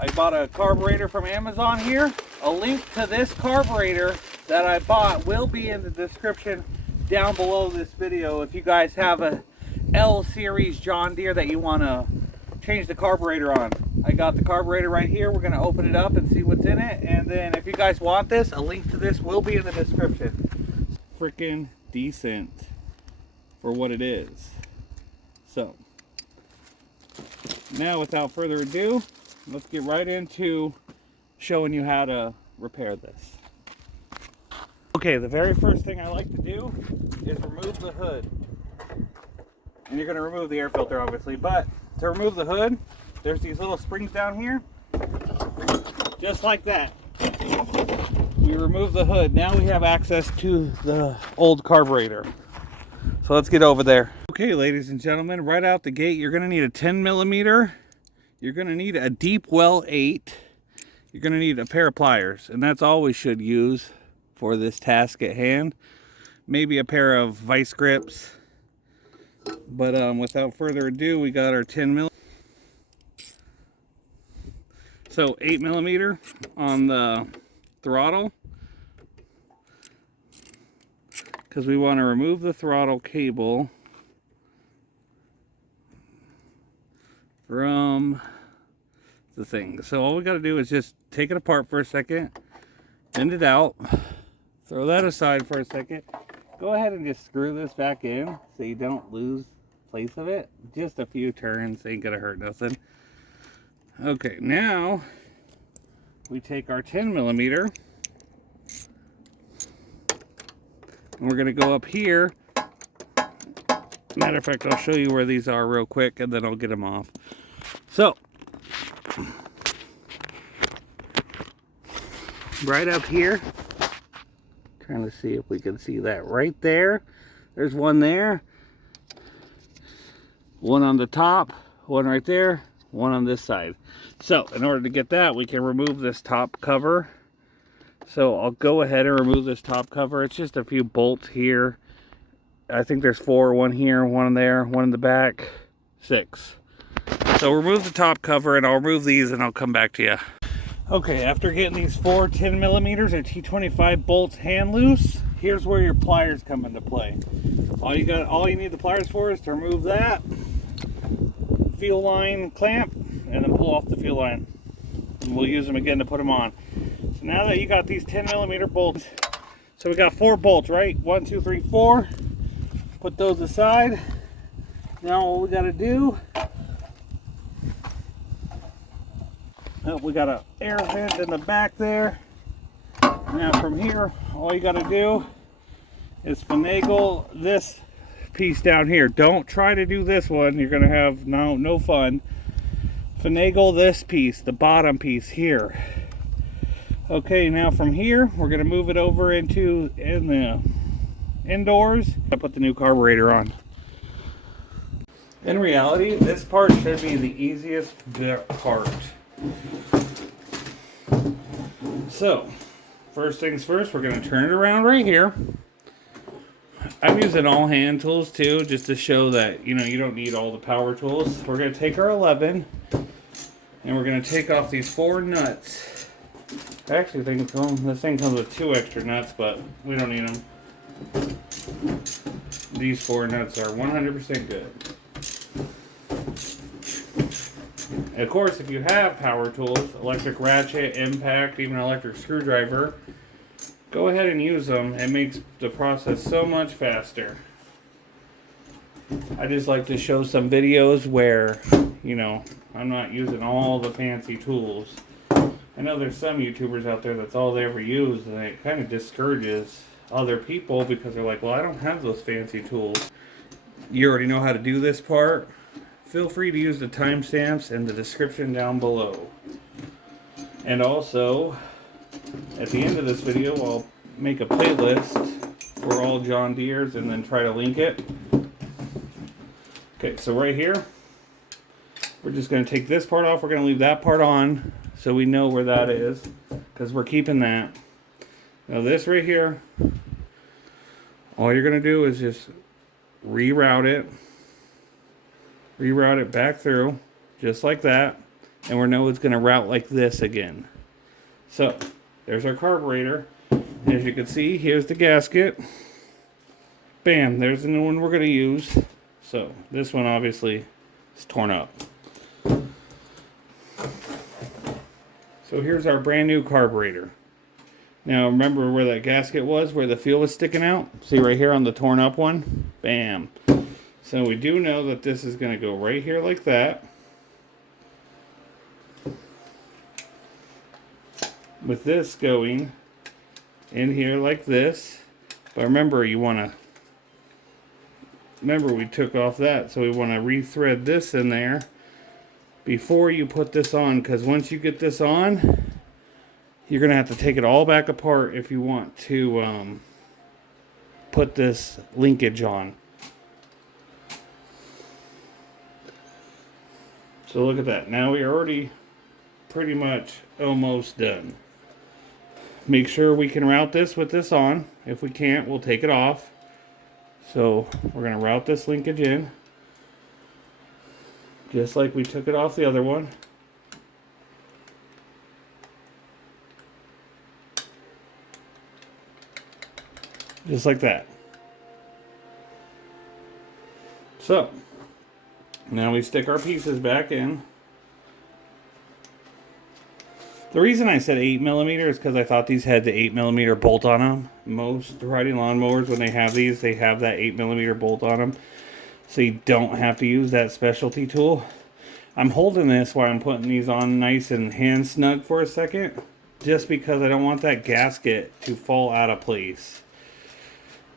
I bought a carburetor from Amazon here. A link to this carburetor that I bought will be in the description down below this video. If you guys have a L series John Deere that you want to change the carburetor on. I got the carburetor right here. We're going to open it up and see what's in it. And then if you guys want this, a link to this will be in the description. Freaking decent for what it is. So, now without further ado, let's get right into showing you how to repair this. Okay, the very first thing I like to do is remove the hood. And you're going to remove the air filter, obviously, but to remove the hood, there's these little springs down here, just like that. We remove the hood. Now we have access to the old carburetor. So let's get over there. Okay, ladies and gentlemen, right out the gate, you're going to need a 10 millimeter. You're going to need a deep well 8. You're going to need a pair of pliers, and that's all we should use for this task at hand. Maybe a pair of vice grips. But without further ado, we got our 10 mil. So 8 millimeter on the throttle, because we want to remove the throttle cable from the thing. So all we got to do is just take it apart for a second, bend it out, throw that aside for a second. Go ahead and just screw this back in so you don't lose place of it. Just a few turns, ain't gonna hurt nothing. Okay, now we take our 10 millimeter and we're gonna go up here. Matter of fact, I'll show you where these are real quick and then I'll get them off. So, right up here, trying to see if we can see that right there. There's one there, one on the top, one right there, one on this side. So in order to get that, we can remove this top cover. So I'll go ahead and remove this top cover. It's just a few bolts here. I think there's 4, one here, one there, one in the back, 6. So remove the top cover and I'll remove these and I'll come back to you. Okay, after getting these 4 10 millimeters or T25 bolts hand loose, here's where your pliers come into play. All you need the pliers for is to remove that fuel line clamp and then pull off the fuel line. And we'll use them again to put them on. So now that you got these 10 millimeter bolts, so we got 4 bolts, right? 1, 2, 3, 4. Put those aside. Now what we got to do, we got an air vent in the back there. Now from here, all you got to do is finagle this piece down here. Don't try to do this one. You're going to have no fun. Finagle this piece, the bottom piece here. Okay, now from here, we're going to move it over into the indoors. I put the new carburetor on. In reality, this part should be the easiest part. So, first things first, we're going to turn it around right here. I'm using all hand tools too, just to show that, you don't need all the power tools. We're going to take our 11 and we're going to take off these 4 nuts. I actually think this thing comes with 2 extra nuts, but we don't need them. These 4 nuts are 100% good. And of course, if you have power tools, electric ratchet, impact, even electric screwdriver, go ahead and use them. It makes the process so much faster. I just like to show some videos where, I'm not using all the fancy tools. I know there's some YouTubers out there that's all they ever use, and it kind of discourages other people because they're like, well, I don't have those fancy tools. You already know how to do this part. Feel free to use the timestamps in the description down below. And also, at the end of this video, I'll make a playlist for all John Deeres and then try to link it. Okay, so right here, we're just going to take this part off. We're going to leave that part on so we know where that is, because we're keeping that. Now this right here, all you're going to do is just reroute it back through, just like that. and we know it's going to route like this again. So there's our carburetor. As you can see, here's the gasket. Bam, there's the new one we're going to use. So this one obviously is torn up. So here's our brand new carburetor. Now remember where that gasket was, where the fuel was sticking out? See right here on the torn up one? Bam. So we do know that this is going to go right here like that. With this going in here like this. But remember, you want to, remember we took off that, so we want to rethread this in there before you put this on, because once you get this on, you're going to have to take it all back apart if you want to put this linkage on. So look at that. Now we are already pretty much almost done. Make sure we can route this with this on. If we can't, we'll take it off. So we're going to route this linkage in, just like we took it off the other one. Just like that. So now we stick our pieces back in. The reason I said 8mm is because I thought these had the 8mm bolt on them. Most riding lawnmowers, when they have these, they have that 8mm bolt on them. So you don't have to use that specialty tool. I'm holding this while I'm putting these on nice and hand snug for a second, just because I don't want that gasket to fall out of place.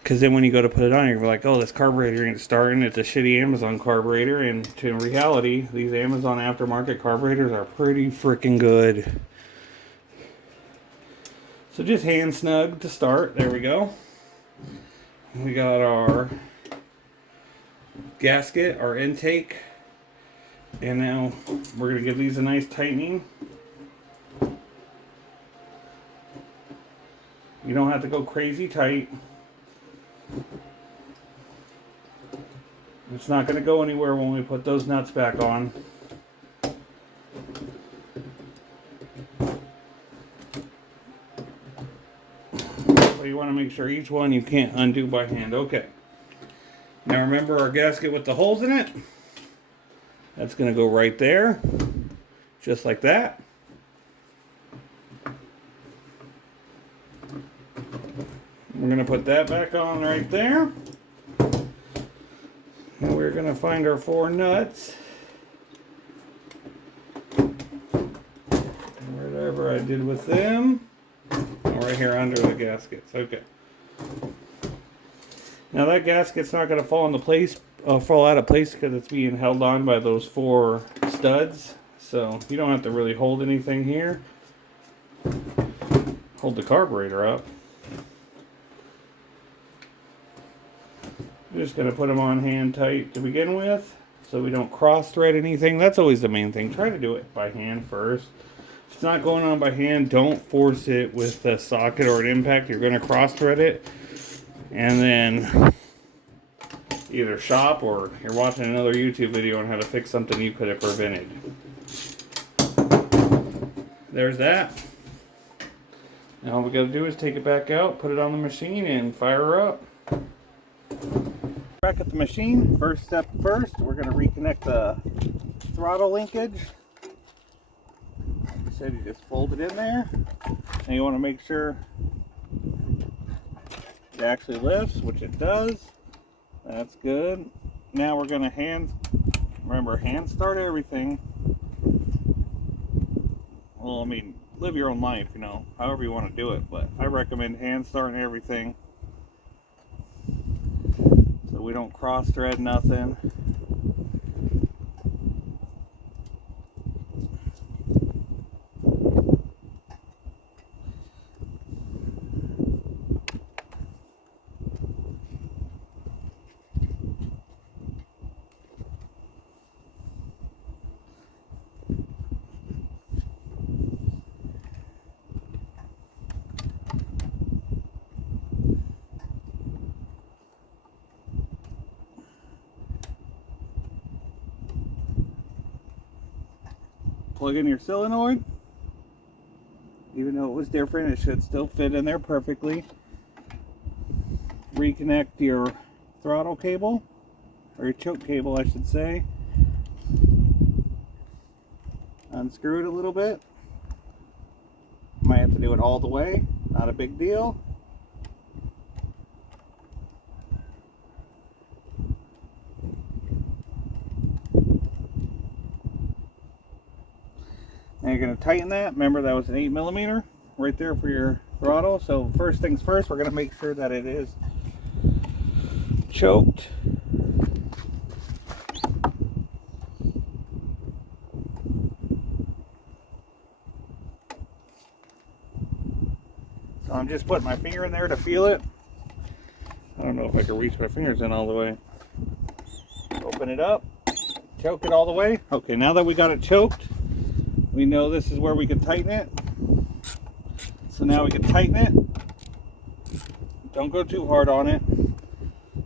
Because then when you go to put it on, you're like, oh, this carburetor ain't starting. It's a shitty Amazon carburetor. And in reality, these Amazon aftermarket carburetors are pretty freaking good. So just hand snug to start. There we go. We got our gasket, our intake. And now we're going to give these a nice tightening. You don't have to go crazy tight. It's not going to go anywhere when we put those nuts back on. So you want to make sure each one you can't undo by hand. Okay. Now remember our gasket with the holes in it? That's going to go right there. Just like that. We're going to put that back on right there. Now we're going to find our 4 nuts. Whatever I did with them. Right here under the gaskets. Okay. Now that gasket's not going to fall out of place because it's being held on by those 4 studs. So you don't have to really hold anything here. Hold the carburetor up. I'm just going to put them on hand tight to begin with, so we don't cross thread anything. That's always the main thing. Try to do it by hand first. If it's not going on by hand, don't force it with a socket or an impact. You're going to cross thread it, and then either shop or you're watching another YouTube video on how to fix something you could have prevented. There's that. Now all we got to do is take it back out, put it on the machine, and fire her up. Back at the machine, first step first, we're going to reconnect the throttle linkage. So you just fold it in there, and you want to make sure it actually lifts, which it does. That's good. Now we're going to hand start everything. Well, I mean, live your own life, you know, however you want to do it, but I recommend hand starting everything. So we don't cross thread nothing. plug in your solenoid. Even though it was different, it should still fit in there perfectly. Reconnect your throttle cable, or your choke cable I should say. Unscrew it a little bit. Might have to do it all the way, not a big deal. Now you're going to tighten that. Remember that was an 8mm right there for your throttle. So first things first, we're going to make sure that it is choked. So I'm just putting my finger in there to feel it. I don't know if I can reach my fingers in all the way. Open it up, choke it all the way. Okay, now that we got it choked, we know this is where we can tighten it. So now we can tighten it. Don't go too hard on it.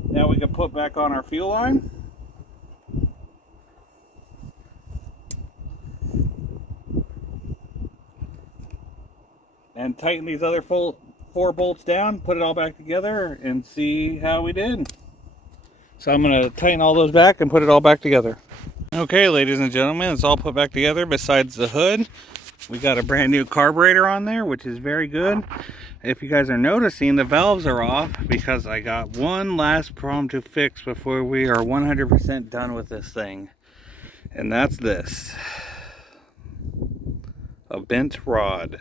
Now we can put back on our fuel line. And tighten these other 4 bolts down, put it all back together, and see how we did. So I'm going to tighten all those back and put it all back together. Okay, ladies and gentlemen, it's all put back together besides the hood. We got a brand new carburetor on there, which is very good. If you guys are noticing, the valves are off because I got one last problem to fix before we are 100% done with this thing. And that's this. A bent rod.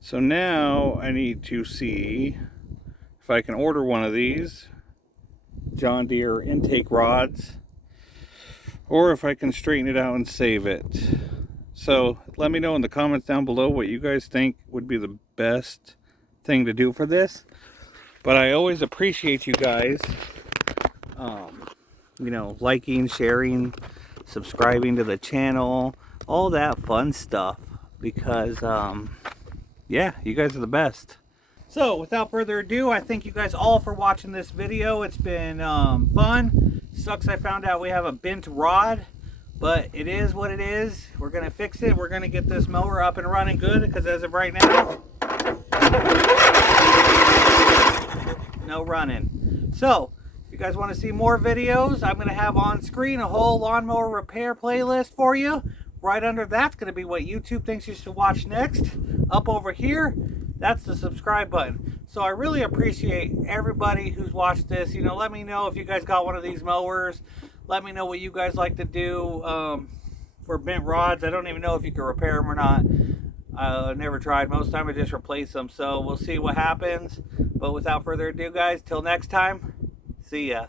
So now I need to see if I can order one of these John Deere intake rods, or if I can straighten it out and save it. So let me know in the comments down below what you guys think would be the best thing to do for this. But I always appreciate you guys, you know, liking, sharing, subscribing to the channel, all that fun stuff, because yeah, you guys are the best. So without further ado, I thank you guys all for watching this video. It's been fun. Sucks I found out we have a bent rod, but it is what it is. We're gonna fix it. We're gonna get this mower up and running good, because as of right now, no running. So if you guys want to see more videos, I'm gonna have on screen a whole lawnmower repair playlist for you. Right under that's going to be what YouTube thinks you should watch next. Up over here, that's the subscribe button. So I really appreciate everybody who's watched this. You know, let me know if you guys got one of these mowers. Let me know what you guys like to do for bent rods. I don't even know if you can repair them or not. I've never tried. Most of the time I just replace them. So we'll see what happens. But without further ado, guys, till next time, see ya.